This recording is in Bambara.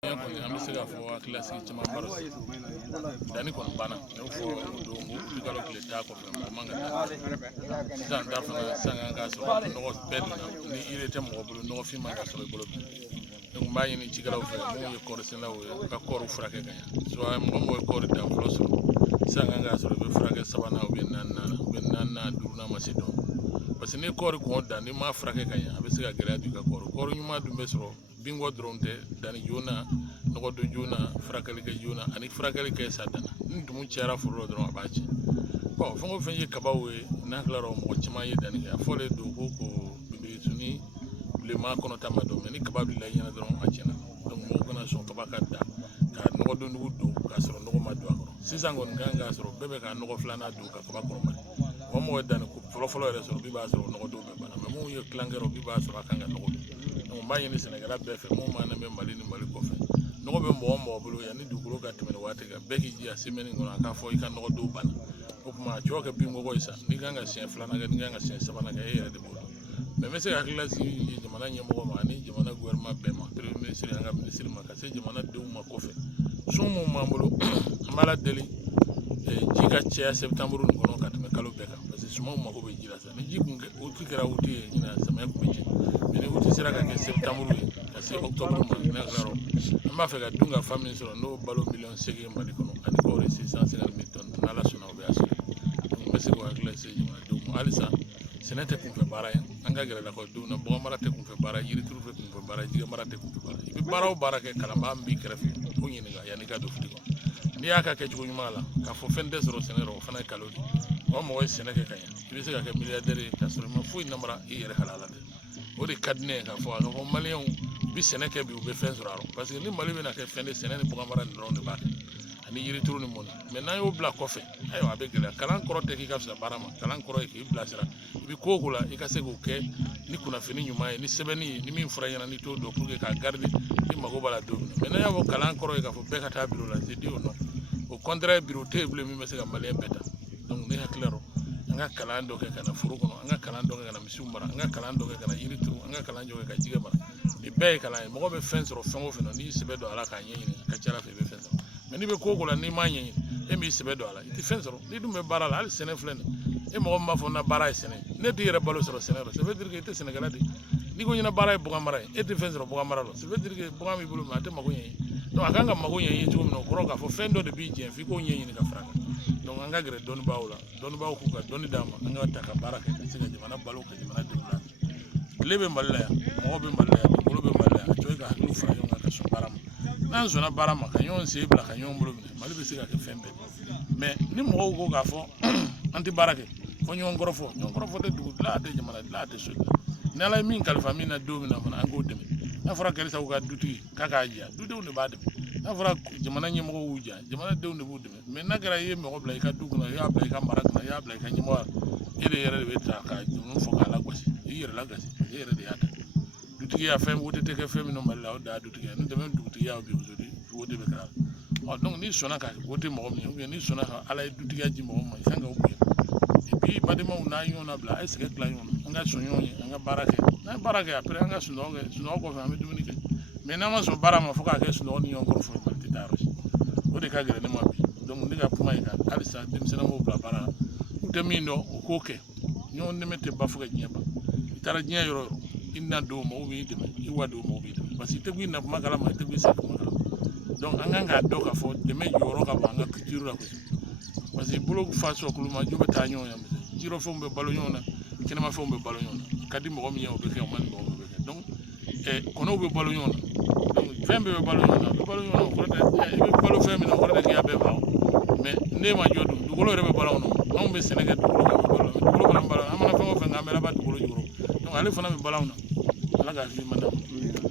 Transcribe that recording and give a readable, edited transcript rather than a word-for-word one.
an bɛ se k'a fɔ kilasi caman baara danni kɔni banna ne fɔ don ko kalo tile t'a kɔfɛ mɔgɔ man kan ka sisan ta fana sisan k'a sɔrɔ nɔgɔ bɛɛ donna ni yiri tɛ mɔgɔ bolo nɔgɔfin man ka sɔrɔ i bolo donc n b'a ɲini cikɛlaw fɛ minnu ye kɔɔri sɛnɛlaw ye u ka kɔɔriw furakɛ ka ɲɛ soit mɔgɔ mɔgɔ ye kɔɔri dan fɔlɔ sɔrɔ sisan kan k'a sɔrɔ i bɛ furakɛ sabanan ou bien naaninan ou bien naaninan duurunan ma se dɔn parce que ni kɔɔri kɔn dan n'i m'a furakɛ ka ɲɛ a bɛ se ka gɛlɛya don i ka kɔɔri ɲuman dun bɛ sɔrɔ binko dɔrɔn tɛ danni joona nɔgɔ don joona furakɛli kɛ joona ani furakɛli kɛ sa danna ni dumu cayara foro la dɔrɔn a b'a tiɲɛ bon fɛn o fɛn ye kabaw ye n'an tilara mɔgɔ caman ye danni kɛ a fɔlen don ko bibisuni bilenman kɔnɔta ma dɔn mɛ ni kaba bila i ɲɛna dɔrɔn a tiɲɛna donc mɔgɔw kana sɔn kaba ka dan ka nɔgɔ dondugu don k'a sɔrɔ nɔgɔ ma don a kɔrɔ sisan kɔni kan k'a sɔrɔ bɛɛ bɛ ka nɔgɔ filanan don ka kaba kɔrɔbali mɔgɔ mɔgɔ ye danni fɔlɔfɔlɔ yɛrɛ sɔrɔ bi b'a sɔrɔ nɔgɔ don bɛɛ banna mɛ minnu ye tilankɛlaw bi b'a sɔrɔ a kan ka nɔgɔ don donc n b'a ɲini sɛnɛkɛla bɛɛ fɛ minnu m'an lamɛn Mali ni Mali kɔfɛ nɔgɔ bɛ mɔgɔ mɔgɔ bolo yan ni dugukolo ka tɛmɛ nin waati kan bɛɛ k'i jija semaine kɔnɔ a k'a fɔ i ka nɔgɔ don banna o tuma cɛw kɛ binko ye sa n'i kan ka siɲɛ filanan kɛ n'i kan ka siɲɛ sabanan kɛ e yɛrɛ de b'o dɔn mɛ n bɛ se ka hakilila sigi jamana ɲɛmɔgɔ ma ani jamana gouvernement bɛɛ ma premier ministre an ka ministre ma ka se jamanadenw ma kɔfɛ sun mun b'an bolo an b'a la deli ji ka caya septembre nin kɔnɔ ka tɛmɛ kalo bɛɛ kan parce que sumanw mako bɛ ji la sa ni ji kun kɛra uti ye ɲina samiyɛ kun bɛ cɛ mɛ ni uti sera ka kɛ septembre ye ka se octobre ma ne hakilila an b'a fɛ ka dun ka fa min sɔrɔ n'o balo 8,8 millions Mali kɔnɔ ani kɔɔri 650 000 tonnes n'Ala sɔnna o bɛ assurer donc n bɛ se k'o hakilila se jamanadenw ma halisa sɛnɛ tɛ kunfɛ baara ye an ka gɛrɛ lakɔlidenw na bagan mara tɛ kunfɛ baara ye yirituru tɛ kunfɛ baara ye jɛgɛ mara tɛ kunfɛ baara ye i bɛ baara o baara kɛ kalanbaa min b'i kɛrɛfɛ o ɲininka yanni i ka don fili kɔnɔ n'i y'a ka kɛcogo ɲuman la k'a fɔ fɛn tɛ sɔrɔ sɛnɛ la o fana ye kalo de mɔgɔ mɔgɔ ye sɛnɛ kɛ ka ɲɛ i bɛ se ka kɛ milliardaire ye k'a sɔrɔ i ma foyi namara i yɛrɛ halala tɛ o de ka di ne ye k'a fɔ maliyɛnw bi sɛnɛ kɛ bi u bɛ fɛn sɔrɔ a la parce que ni Mali bɛna kɛ fɛn de sɛnɛ ni bagan mara nin dɔrɔn de b'a kɛ ani yirituru ni mɔni mɛ n'an y'o bila kɔfɛ ayiwa a bɛ gɛlɛya kalan kɔrɔ tɛ k'i ka fisa baara ma kalan kɔrɔ ye k'i bilasira i bɛ ko o ko la i ka se k'o kɛ ni kunnafoni ɲuman ye ni sɛbɛnni ye ni min fɔra ɲɛna n'i t'o dɔn pour que k'a garder i mago b'a la don min na mɛ n'an y'a fɔ kalan kɔrɔ ye k'a fɔ bɛɛ ka taa bureau la c'est dit ou non au contraire bureau tɛ yen bilen min bɛ se ka maliyɛn bɛɛ ta donc ne hakili la an ka kalan dɔ kɛ ka na foro kɔnɔ an ka kalan dɔ kɛ ka na misiw mara an ka kalan dɔ kɛ ka na yiri turu an ka kalan dɔ kɛ ka jɛgɛ mara nin bɛɛ ye kalan ye mɔgɔ bɛ fɛn sɔrɔ fɛn o fɛn na n'i y'i sɛbɛ don a la k'a ɲɛɲini a ka ca Ala fɛ i bɛ fɛn sɔrɔ mɛ n'i bɛ ko o ko la n'i m'a ɲɛɲini e m'i sɛbɛ don a la i tɛ fɛn sɔrɔ n'i dun bɛ baara la hali sɛnɛ filɛ nin e mɔgɔ min b'a fɔ n na baara ye sɛnɛ ne t'i yɛrɛ balo sɔrɔ sɛnɛ la ça veut dire que i tɛ sɛnɛkɛla de n'i ko ɲɛna baara ye bagan mara ye e tɛ fɛn sɔrɔ bagan mara la ça veut dire que bagan b'i bolo mɛ a tɛ mago ɲɛ i ye donc a kan ka mago ɲɛ i ye cogo min na o kɔrɔ k'a fɔ fɛn dɔ de b'i jɛn f'i k'o ɲɛɲini ka fara kan donc an ka gɛrɛ dɔnnibaaw la dɔnnibaaw k'u ka dɔnni d'an ma an ka ta ka baara kɛ ka se ka jamana balo ka jamana denw lafiya tile bɛ Mali la yan mɔgɔ bɛ Mali la yan dugukolo bɛ Mali la yan a cɔ ka hakiliw fara ɲɔgɔn kan ka sɔn baara ma n'an sɔnna baara ma ka ɲɔgɔn sen bila ka ɲɔgɔn bolo minɛ Mali bɛ se ka kɛ fɛn bɛɛ mɛ ni mɔgɔw ko k'a fɔ an tɛ baara kɛ fɔ ɲɔgɔn kɔrɔfɔ tɛ dugu dilan a tɛ jamana dilan a tɛ so dilan ni Ala ye min kalifa min na don min na fana an k'o dɛmɛ n'a fɔra Kɛrisaw ka dutigi k'a k'a jɛ dudenw de b'a dɛmɛ n'a fɔra jamana ɲɛmɔgɔw y'u jɛ jamanadenw de b'u dɛmɛ mɛ n'a kɛra i ye mɔgɔ bila i ka du kɔnɔ i y'a bila i ka mara kɔnɔ i y'a bila i ka ɲɛmɔgɔya e de yɛrɛ de bɛ ta ka ninnu fɔ k'a lagosi i yɛrɛ lagasi e yɛrɛ de y'a kɛ dutigiya fɛn wote tɛ kɛ fɛn min na Mali la o da dutigiya ni dɛmɛ dugutigiya bi aujourd'hui wote bɛ kɛra la donc n'i sɔnna ka wote mɔgɔ min ye ou bien n'i sɔnna ka Ala ye dutigiya di mɔgɔ ma i kan ka o bonya et puis badenmaw n'a ɲɔgɔn labila a ye sɛgɛ tila ɲɔgɔn na an ka sɔn ɲɔgɔn ye an ka baara kɛ n'an ye baara kɛ après an ka sunɔgɔ kɛ sunɔgɔ kɔfɛ an bɛ dumuni kɛ mɛ n'an ma sɔn baara ma fo k'a kɛ sunɔgɔ ni ɲɔgɔn kɔrɔ fɔ Mali tɛ taa yɔrɔ si o de ka gɛlɛn ne ma bi donc ne ka kuma ye ka halisa denmisɛnninw b'o bila baara la u tɛ min dɔn u k'o kɛ ɲɔgɔn dɛmɛ tɛ ba fo ka diɲɛ ban i taara diɲɛ yɔrɔ o yɔrɔ i na don mɔgɔw b'i dɛmɛ i wa don mɔgɔw b'i dɛmɛ parce que i tɛ b'i na kuma kalama i tɛ b'i sa kuma kalama donc an kan k'a dɔn k'a fɔ dɛmɛ jɔyɔrɔ ka bon an ka culture la kosɛbɛ parce que bolo fa sɔkolo ma jo bɛ taa ɲɔgɔn yan jirɔfɛnw bɛ balo ɲɔgɔn na kɛnɛmafɛnw bɛ balo ɲɔgɔn na ka di mɔgɔ min ye o bɛ kɛ o man di mɔgɔ min bɛ kɛ donc kɔnɔw bɛ balo ɲɔgɔn na donc fɛn bɛɛ bɛ balo ɲɔgɔn na a bɛ balo ɲɔgɔn na o kɔrɔ tɛ i bɛ balo fɛn min na o kɔrɔ tɛ k'i y'a bɛɛ fa mɛ n'e ma jɔ dun dugukolo yɛrɛ bɛ balo anw na anw bɛ sɛnɛ kɛ dugukolo kan bɛ balo dugukolo fana bɛ balo an mana fɛn o fɛn k'an bɛ laban dugukolo jukɔrɔ donc ale fana bɛ balo anw na Ala k'a hakili ma da